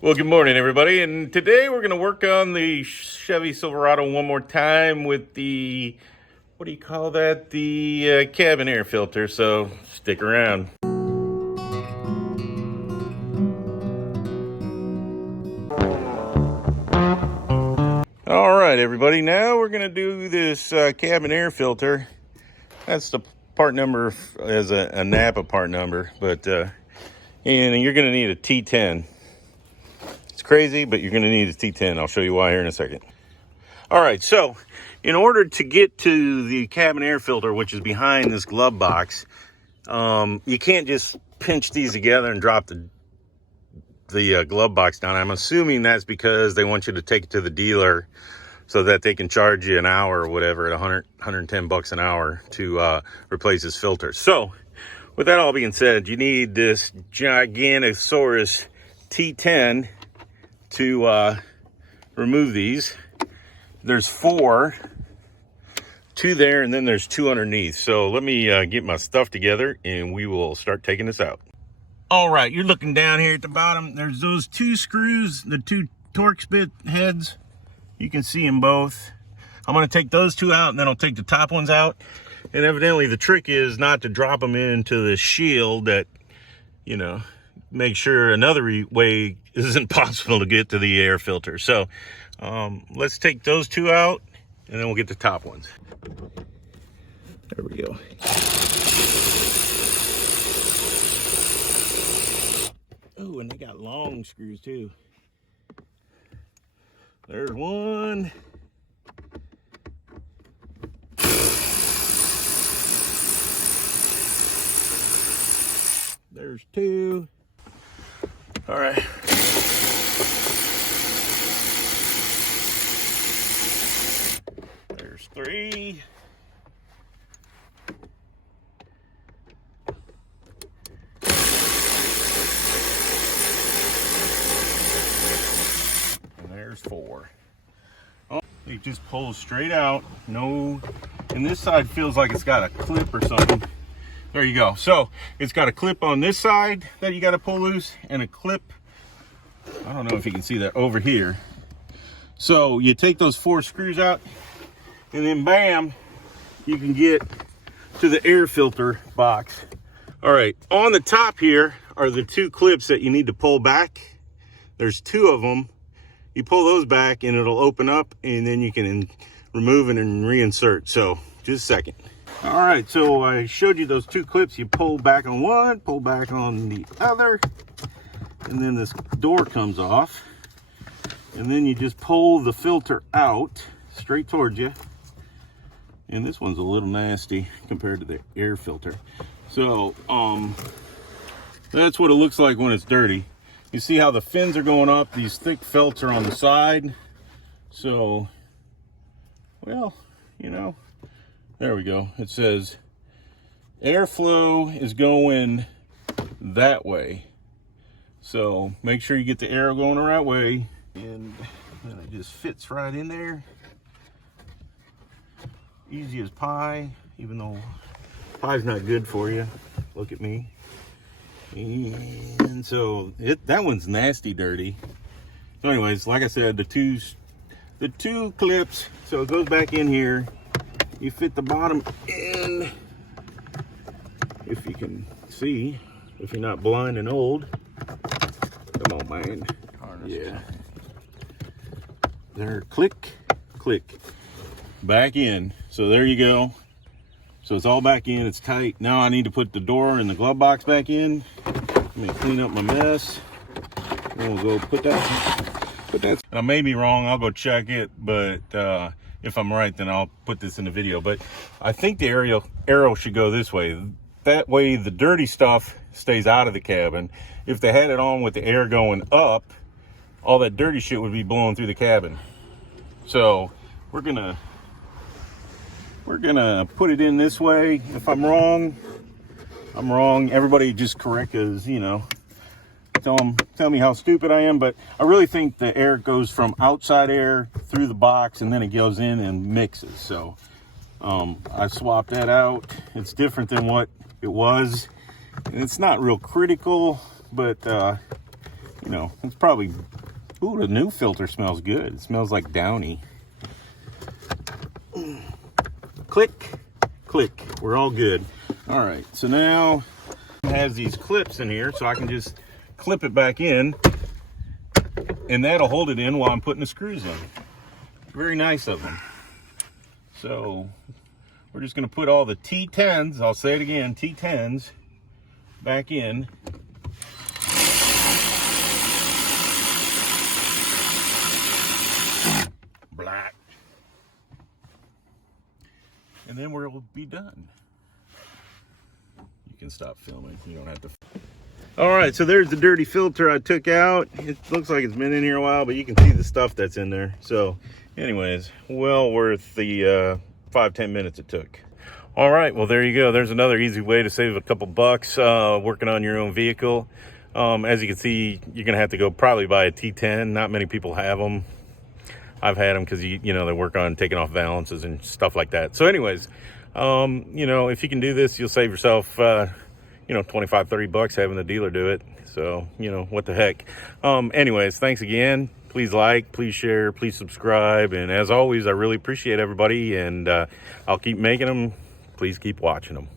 Well, good morning, everybody. And today we're going to work on the Chevy Silverado one more time with the, what do you call that? The cabin air filter. So stick around. All right, everybody. Now we're going to do this cabin air filter. That's the part number as a Napa part number, but and you're going to need a T10. It's crazy, but you're going to need a T10. I'll show you why here in a second. All right, so in order to get to the cabin air filter, which is behind this glove box, you can't just pinch these together and drop the glove box down. I'm assuming that's because they want you to take it to the dealer so that they can charge you an hour or whatever at $110 an hour to replace this filter. So with that all being said, you need this Gigantosaurus T10 to remove these. There's 4, 2 there, and then there's 2 underneath. So let me get my stuff together and we will start taking this out. All right, you're looking down here at the bottom. There's those 2 screws, the 2 torque bit heads. You can see them both. I'm gonna take those 2 out and then I'll take the top ones out. And evidently the trick is not to drop them into the shield that, you know, make sure another way isn't possible to get to the air filter. So let's take those 2 out and then we'll get the top ones. There we go. Oh, and they got long screws too. There's 1. There's 2. All right. There's 3. And there's 4. Oh, it just pulls straight out. No, and this side feels like it's got a clip or something. There you go. So it's got a clip on this side that you got to pull loose, and a clip, I don't know if you can see that, over here. So you take those 4 screws out, and then bam, you can get to the air filter box. All right, on the top here are the 2 clips that you need to pull back. There's 2 of them. You pull those back and it'll open up, and then you can remove it and reinsert. So just a second. All right, so I showed you those 2 clips. You pull back on one, pull back on the other, and then this door comes off. And then you just pull the filter out straight towards you. And this one's a little nasty compared to the air filter. So that's what it looks like when it's dirty. You see how the fins are going up? These thick felts are on the side. So, well, you know, there we go. It says airflow is going that way. So make sure you get the air going the right way. And then it just fits right in there. Easy as pie, even though pie's not good for you. Look at me. And so that one's nasty dirty. So anyways, like I said, the two clips, so it goes back in here. You fit the bottom in, if you can see, if you're not blind and old. Come on, man. Yeah. There, click, click, back in. So there you go. So it's all back in, it's tight. Now I need to put the door and the glove box back in. Let me clean up my mess. Then we'll go put that. I may be wrong, I'll go check it, but if I'm right, then I'll put this in the video. But I think the arrow should go this way. That way the dirty stuff stays out of the cabin. If they had it on with the air going up, all that dirty shit would be blowing through the cabin. So we're gonna put it in this way. If I'm wrong, I'm wrong. Everybody just correct us, you know. Tell me how stupid I am, but I really think the air goes from outside air through the box and then it goes in and mixes. So I swapped that out. It's different than what it was. And it's not real critical, but you know, it's probably, ooh, the new filter smells good. It smells like Downy. Click, click, we're all good. All right, so now it has these clips in here, so I can just clip it back in, and that'll hold it in while I'm putting the screws in. Very nice of them. So we're just gonna put all the T10s, I'll say it again, T10s, back in. Black. And then we'll be done. You can stop filming, you don't have to. All right, so there's the dirty filter I took out. It looks like it's been in here a while, but you can see the stuff that's in there. So anyways, well worth the 5-10 minutes it took. All right, well, there you go. There's another easy way to save a couple bucks working on your own vehicle. As you can see, you're gonna have to go probably buy a T10. Not many people have them. I've had them because you know, they work on taking off valances and stuff like that. So anyways, you know, if you can do this, you'll save yourself you know, 25-30 bucks having the dealer do it. So, you know, what the heck. Anyways, thanks again. Please like, please share, please subscribe, and as always, I really appreciate everybody, and I'll keep making them. Please keep watching them.